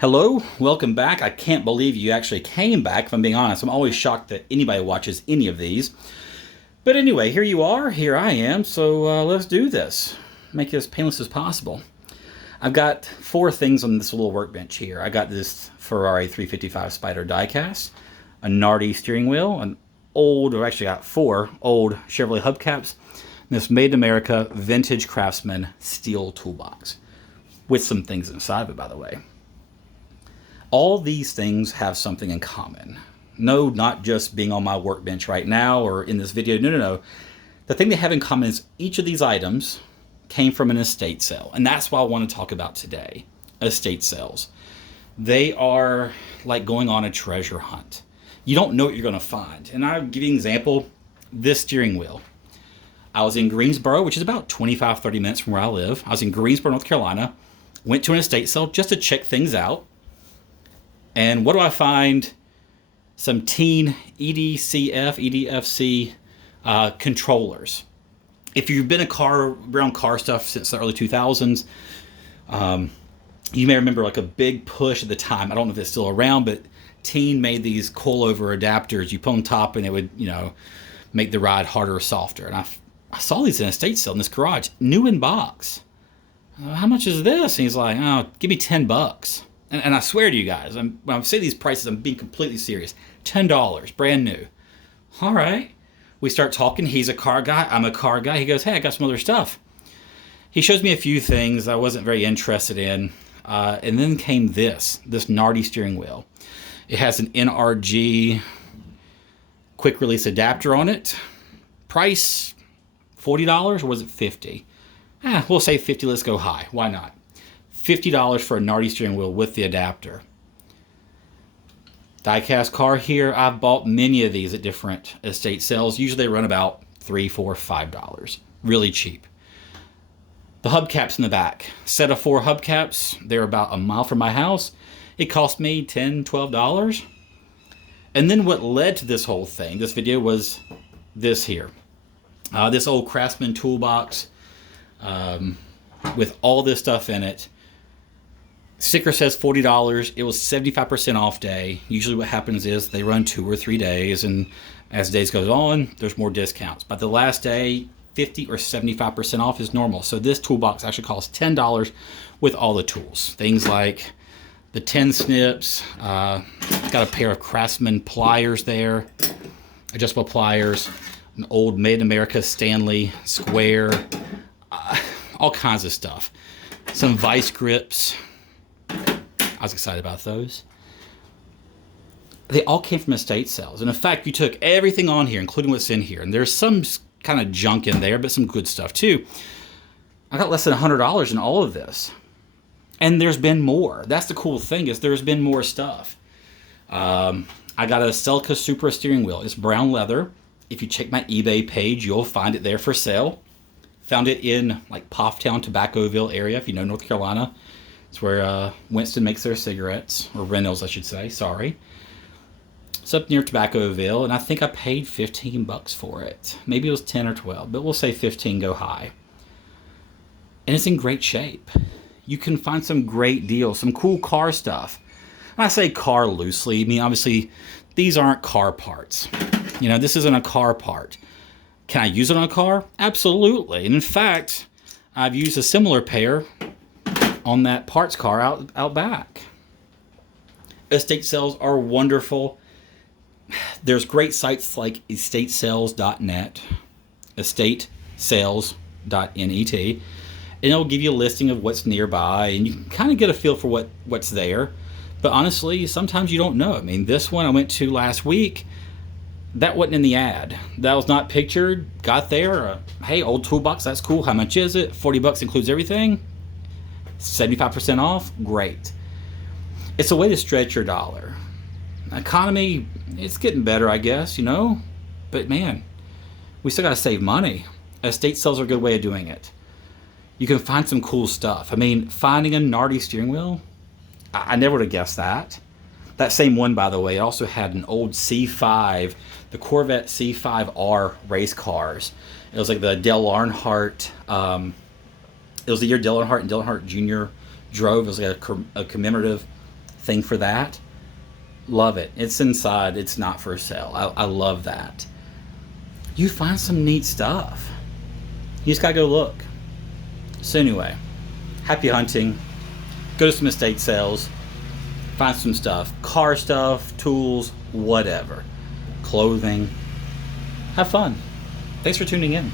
Hello, welcome back. I can't believe you actually came back, if I'm being honest. I'm always shocked that anybody watches any of these. But anyway, here you are, here I am, so let's do this. Make it as painless as possible. I've got four things on this little workbench here. I got this Ferrari 355 Spider diecast, a Nardi steering wheel, an old, or actually got four old Chevrolet hubcaps, and this Made in America Vintage Craftsman steel toolbox, with some things inside of it, by the way. All these things have something in common. No, not just being on my workbench right now or in this video. No. The thing they have in common is each of these items came from an estate sale. And that's what I want to talk about today. Estate sales. They are like going on a treasure hunt. You don't know what you're going to find. And I'll give you an example. This steering wheel. I was in Greensboro, which is about 25, 30 minutes from where I live. I was in Greensboro, North Carolina. Went to an estate sale just to check things out. And what do I find? Some teen EDCF, EDFC controllers. If you've been around car stuff since the early 2000s, you may remember like a big push at the time. I don't know if it's still around, but Teen made these coilover adapters. You put on top and it would, make the ride harder or softer. And I saw these in a estate sale in this garage, new in box. How much is this? And he's like, oh, give me $10. And I swear to you guys, when I say these prices, I'm being completely serious. $10, brand new. All right. We start talking. He's a car guy. I'm a car guy. He goes, hey, I got some other stuff. He shows me a few things I wasn't very interested in. And then came this Nardi steering wheel. It has an NRG quick release adapter on it. Price, $40, or was it $50? We'll say $50. Let's go high. Why not? $50 for a Nardi steering wheel with the adapter. Diecast car here. I've bought many of these at different estate sales. Usually they run about $3, $4, $5. Really cheap. The hubcaps in the back. Set of 4 hubcaps. They're about a mile from my house. It cost me $10, $12. And then what led to this whole thing, this video, was this here. This old Craftsman toolbox with all this stuff in it. Sticker says $40. It was 75% off day. Usually what happens is they run 2 or 3 days, and as days goes on, there's more discounts. But the last day, 50 or 75% off is normal. So this toolbox actually costs $10 with all the tools. Things like the 10 snips, got a pair of Craftsman pliers there, adjustable pliers, an old Made in America Stanley square, all kinds of stuff. Some vice grips. I was excited about those. They all came from estate sales. And in fact, you took everything on here, including what's in here. And there's some kind of junk in there, but some good stuff too. I got less than $100 in all of this. And there's been more. That's the cool thing, is there's been more stuff. I got a Celica Supra steering wheel. It's brown leather. If you check my eBay page, you'll find it there for sale. Found it in like Pofftown, Tobaccoville area, if you know North Carolina. It's where Winston makes their cigarettes, or Reynolds, I should say. Sorry. It's up near Tobaccoville, and I think I paid $15 for it. Maybe it was 10 or 12, but we'll say 15, go high. And it's in great shape. You can find some great deals, some cool car stuff. And I say car loosely. I mean, obviously, these aren't car parts. This isn't a car part. Can I use it on a car? Absolutely. And in fact, I've used a similar pair on that parts car out back. Estate sales are wonderful. There's great sites like estatesales.net, estatesales.net, and it'll give you a listing of what's nearby, and you can kind of get a feel for what's there. But honestly, sometimes you don't know. I mean, this one I went to last week, that wasn't in the ad. That was not pictured. Got there. Hey, old toolbox, that's cool. How much is it? $40 includes everything. 75% off, great. It's a way to stretch your dollar. Economy, it's getting better, I guess, but man, we still got to save money. Estate sales are a good way of doing it. You can find some cool stuff. I mean, finding a Nardi steering wheel, I never would have guessed that. That same one, by the way, also had an old C5, the Corvette C5R race cars. It was like the Dale Earnhardt, it was the year Dale Earnhardt and Dale Earnhardt Jr. drove. It was like a commemorative thing for that. Love it. It's inside. It's not for sale. I love that. You find some neat stuff. You just gotta go look. So anyway, happy hunting. Go to some estate sales. Find some stuff. Car stuff, tools, whatever. Clothing. Have fun. Thanks for tuning in.